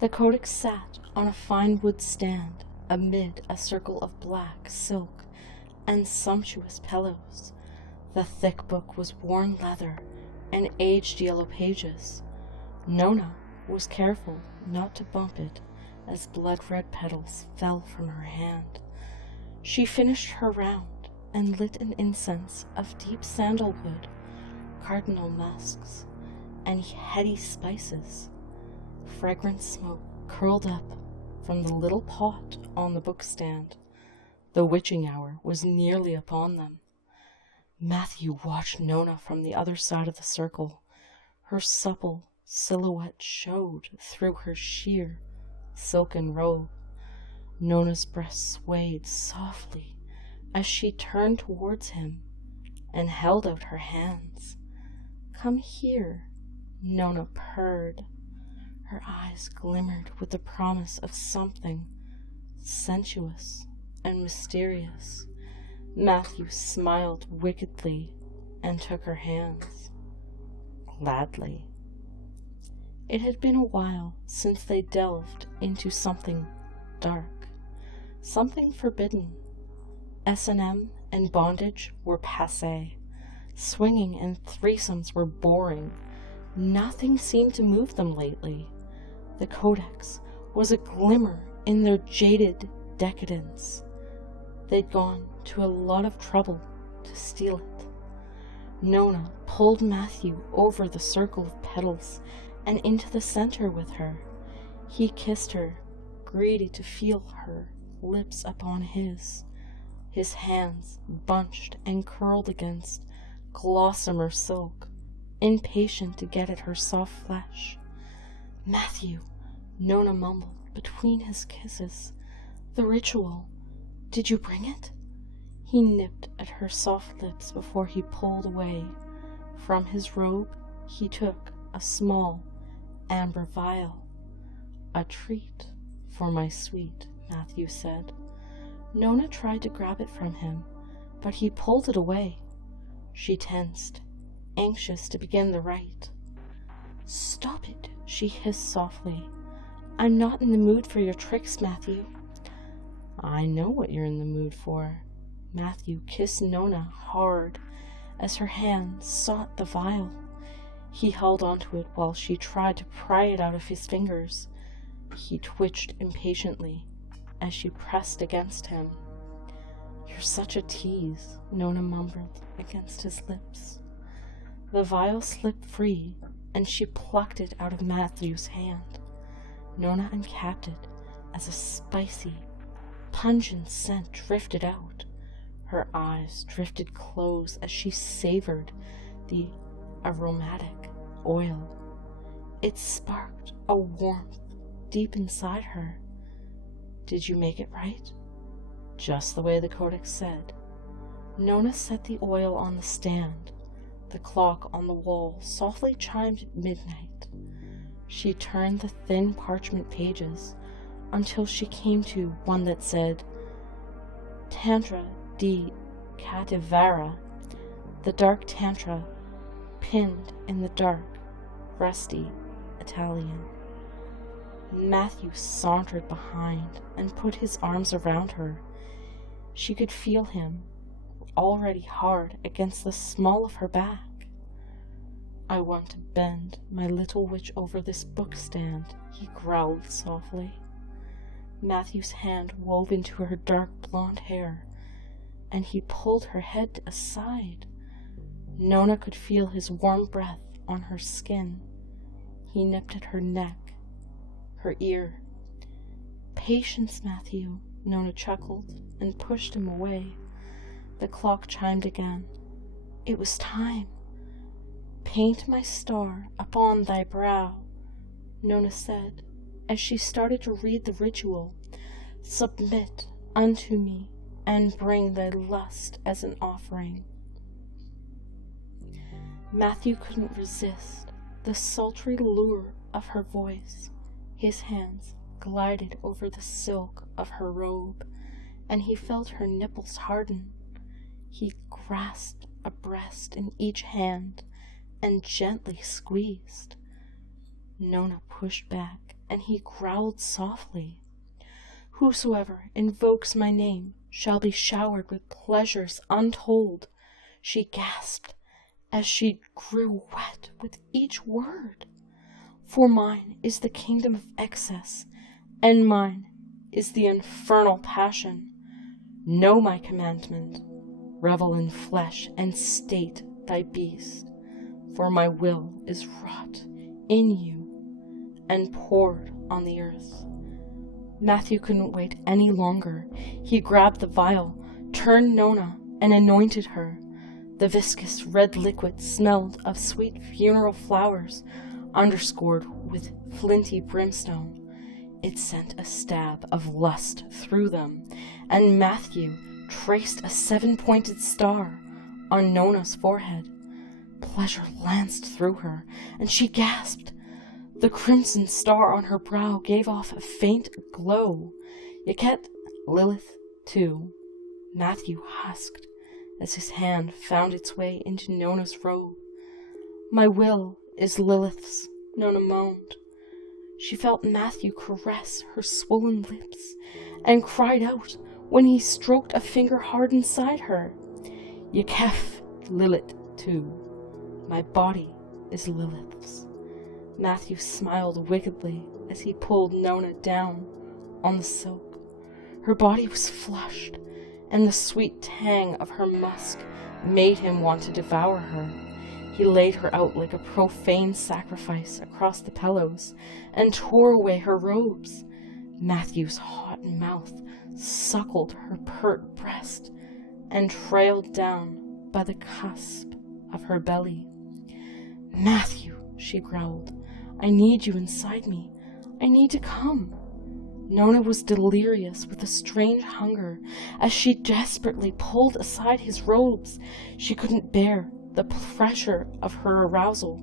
The codex sat on a fine wood stand amid a circle of black silk and sumptuous pillows. The thick book was worn leather and aged yellow pages. Nona was careful not to bump it as blood-red petals fell from her hand. She finished her round and lit an incense of deep sandalwood, cardinal musks, and heady spices. Fragrant smoke curled up from the little pot on the bookstand. The witching hour was nearly upon them. Matthew watched Nona from the other side of the circle. Her supple silhouette showed through her sheer silken robe. Nona's breast swayed softly as she turned towards him and held out her hands. "Come here," Nona purred. Her eyes glimmered with the promise of something sensuous and mysterious. Matthew smiled wickedly and took her hands. Gladly. It had been a while since they delved into something dark, something forbidden. S&M and bondage were passé. Swinging and threesomes were boring. Nothing seemed to move them lately. The codex was a glimmer in their jaded decadence. They'd gone to a lot of trouble to steal it. Nona pulled Matthew over the circle of petals and into the center with her. He kissed her, greedy to feel her lips upon his hands bunched and curled against gossamer silk, impatient to get at her soft flesh. "Matthew," Nona mumbled between his kisses. "The ritual. Did you bring it?" He nipped at her soft lips before he pulled away. From his robe he took a small amber vial. "A treat for my sweet," Matthew said. Nona tried to grab it from him, but he pulled it away. She tensed, anxious to begin the rite. "Stop it," she hissed softly. "I'm not in the mood for your tricks, Matthew." "I know what you're in the mood for." Matthew kissed Nona hard as her hand sought the vial. He held onto it while she tried to pry it out of his fingers. He twitched impatiently as she pressed against him. "You're such a tease," Nona mumbled against his lips. The vial slipped free, and she plucked it out of Matthew's hand. Nona uncapped it as a spicy, pungent scent drifted out. Her eyes drifted close as she savored the aromatic oil. It sparked a warmth deep inside her. "Did you make it right?" "Just the way the codex said." Nona set the oil on the stand. The clock on the wall softly chimed midnight. She turned the thin parchment pages until she came to one that said, "Tantra di Cattivara," the dark tantra pinned in the dark, rusty Italian. Matthew sauntered behind and put his arms around her. She could feel him, already hard against the small of her back. "I want to bend my little witch over this bookstand," he growled softly. Matthew's hand wove into her dark blonde hair, and he pulled her head aside. Nona could feel his warm breath on her skin. He nipped at her neck, her ear. "Patience, Matthew," Nona chuckled and pushed him away. The clock chimed again. It was time. "Paint my star upon thy brow," Nona said, as she started to read the ritual. "Submit unto me, and bring thy lust as an offering." Matthew couldn't resist the sultry lure of her voice. His hands glided over the silk of her robe, and he felt her nipples harden. He grasped a breast in each hand and gently squeezed. Nona pushed back and he growled softly, "Whosoever invokes my name shall be showered with pleasures untold." She gasped as she grew wet with each word. "For mine is the kingdom of excess, and mine is the infernal passion. Know my commandment, revel in flesh, and state thy beast, for my will is wrought in you and poured on the earth." Matthew couldn't wait any longer. He grabbed the vial, turned Nona, and anointed her. The viscous red liquid smelled of sweet funeral flowers, underscored with flinty brimstone. It sent a stab of lust through them, and Matthew traced a 7-pointed star on Nona's forehead. Pleasure lanced through her, and she gasped. The crimson star on her brow gave off a faint glow. Yet Lilith, too, Matthew husked as his hand found its way into Nona's robe. "My will is Lilith's," Nona moaned. She felt Matthew caress her swollen lips and cried out when he stroked a finger hard inside her. "Yekef, Lilith too. My body is Lilith's." Matthew smiled wickedly as he pulled Nona down on the silk. Her body was flushed, and the sweet tang of her musk made him want to devour her. He laid her out like a profane sacrifice across the pillows and tore away her robes. Matthew's hot mouth suckled her pert breast and trailed down by the cusp of her belly. "Matthew," she growled, "I need you inside me. I need to come." Nona was delirious with a strange hunger as she desperately pulled aside his robes. She couldn't bear the pressure of her arousal.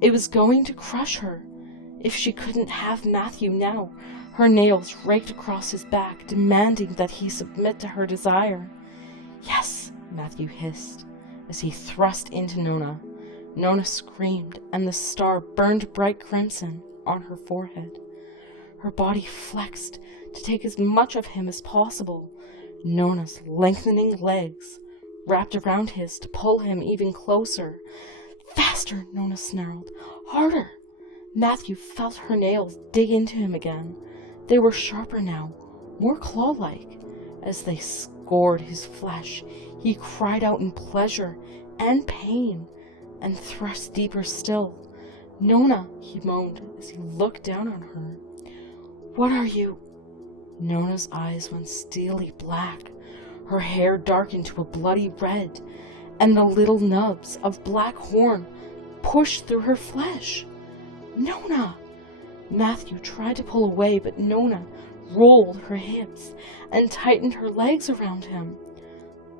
It was going to crush her. If she couldn't have Matthew now, her nails raked across his back, demanding that he submit to her desire. "Yes," Matthew hissed as he thrust into Nona. Nona screamed, and the star burned bright crimson on her forehead. Her body flexed to take as much of him as possible. Nona's lengthening legs wrapped around his to pull him even closer. "Faster," Nona snarled. "Harder." Matthew felt her nails dig into him again. They were sharper now, more claw-like. As they scored his flesh, he cried out in pleasure and pain, and thrust deeper still. "Nona," he moaned as he looked down on her. "What are you?" Nona's eyes went steely black. Her hair darkened to a bloody red, and the little nubs of black horn pushed through her flesh. "Nona!" Matthew tried to pull away, but Nona rolled her hips and tightened her legs around him.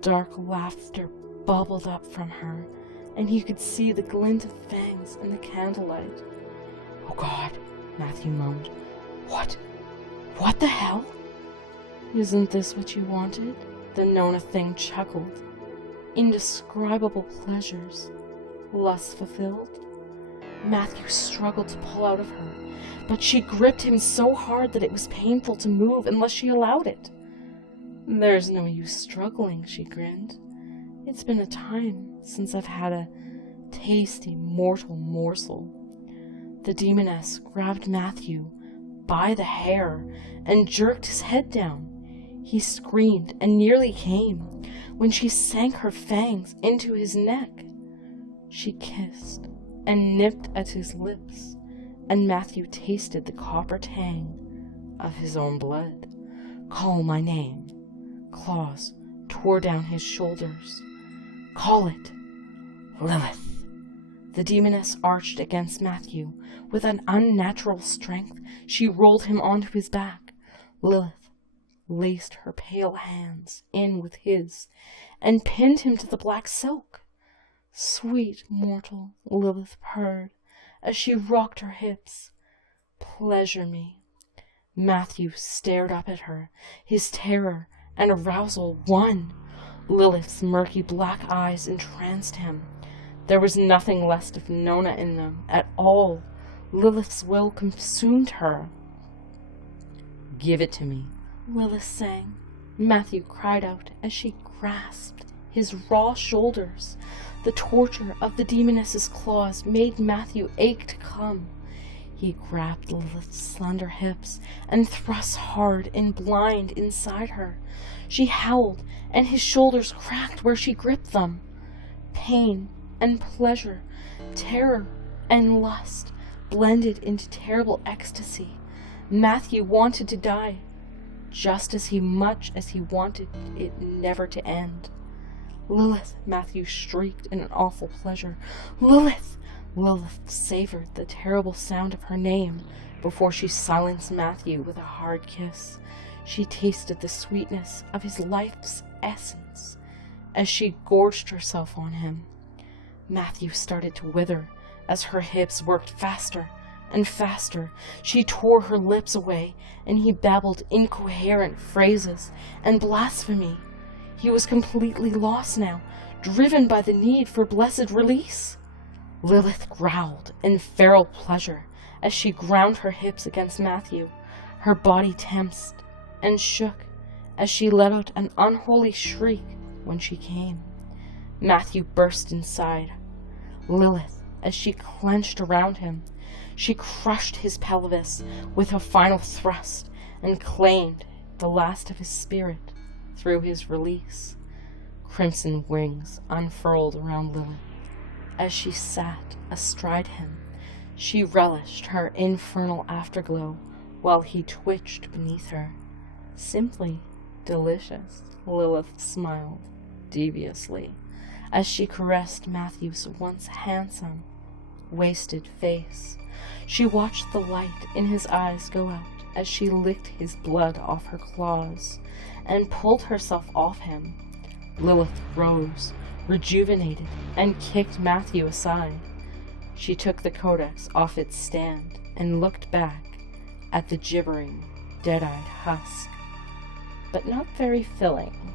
Dark laughter bubbled up from her, and he could see the glint of fangs in the candlelight. "Oh God," Matthew moaned. What the hell?" "Isn't this what you wanted?" The Nona thing chuckled. "Indescribable pleasures, lust fulfilled?" Matthew struggled to pull out of her, but she gripped him so hard that it was painful to move unless she allowed it. "There's no use struggling," she grinned. "It's been a time since I've had a tasty mortal morsel." The demoness grabbed Matthew by the hair and jerked his head down. He screamed and nearly came when she sank her fangs into his neck. She kissed and nipped at his lips, and Matthew tasted the copper tang of his own blood. "Call my name." Claws tore down his shoulders. "Call it." "Lilith." The demoness arched against Matthew. With an unnatural strength, she rolled him onto his back. Lilith laced her pale hands in with his and pinned him to the black silk. "Sweet mortal," Lilith purred as she rocked her hips. "Pleasure me." Matthew stared up at her, his terror and arousal one. Lilith's murky black eyes entranced him. There was nothing left of Nona in them at all. Lilith's will consumed her. "Give it to me," Lilith sang. Matthew cried out as she grasped his raw shoulders. The torture of the demoness's claws made Matthew ache to come. He grabbed Lilith's slender hips and thrust hard and blind inside her. She howled, and his shoulders cracked where she gripped them. Pain and pleasure, terror and lust blended into terrible ecstasy. Matthew wanted to die, just as much as he wanted it never to end. "Lilith!" Matthew shrieked in an awful pleasure. "Lilith!" Lilith savored the terrible sound of her name before she silenced Matthew with a hard kiss. She tasted the sweetness of his life's essence as she gorged herself on him. Matthew started to wither as her hips worked faster and faster. She tore her lips away, and he babbled incoherent phrases and blasphemy. He was completely lost now, driven by the need for blessed release. Lilith growled in feral pleasure as she ground her hips against Matthew. Her body tensed and shook as she let out an unholy shriek when she came. Matthew burst inside Lilith as she clenched around him. She crushed his pelvis with a final thrust and claimed the last of his spirit through his release. Crimson wings unfurled around Lilith as she sat astride him. She relished her infernal afterglow while he twitched beneath her. "Simply delicious," Lilith smiled deviously as she caressed Matthew's once handsome, wasted face. She watched the light in his eyes go out as she licked his blood off her claws and pulled herself off him. Lilith rose, rejuvenated, and kicked Matthew aside. She took the codex off its stand and looked back at the gibbering, dead-eyed husk. But not very filling.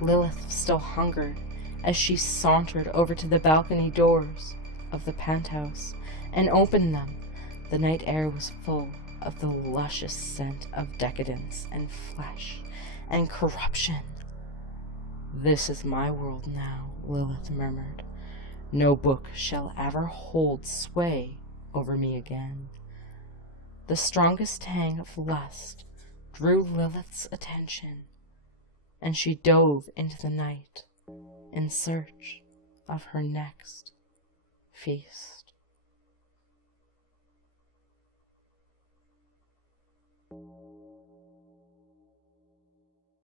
Lilith still hungered as she sauntered over to the balcony doors of the penthouse and opened them. The night air was full of the luscious scent of decadence and flesh and corruption. "This is my world now," Lilith murmured. "No book shall ever hold sway over me again." The strongest tang of lust drew Lilith's attention, and she dove into the night in search of her next feast.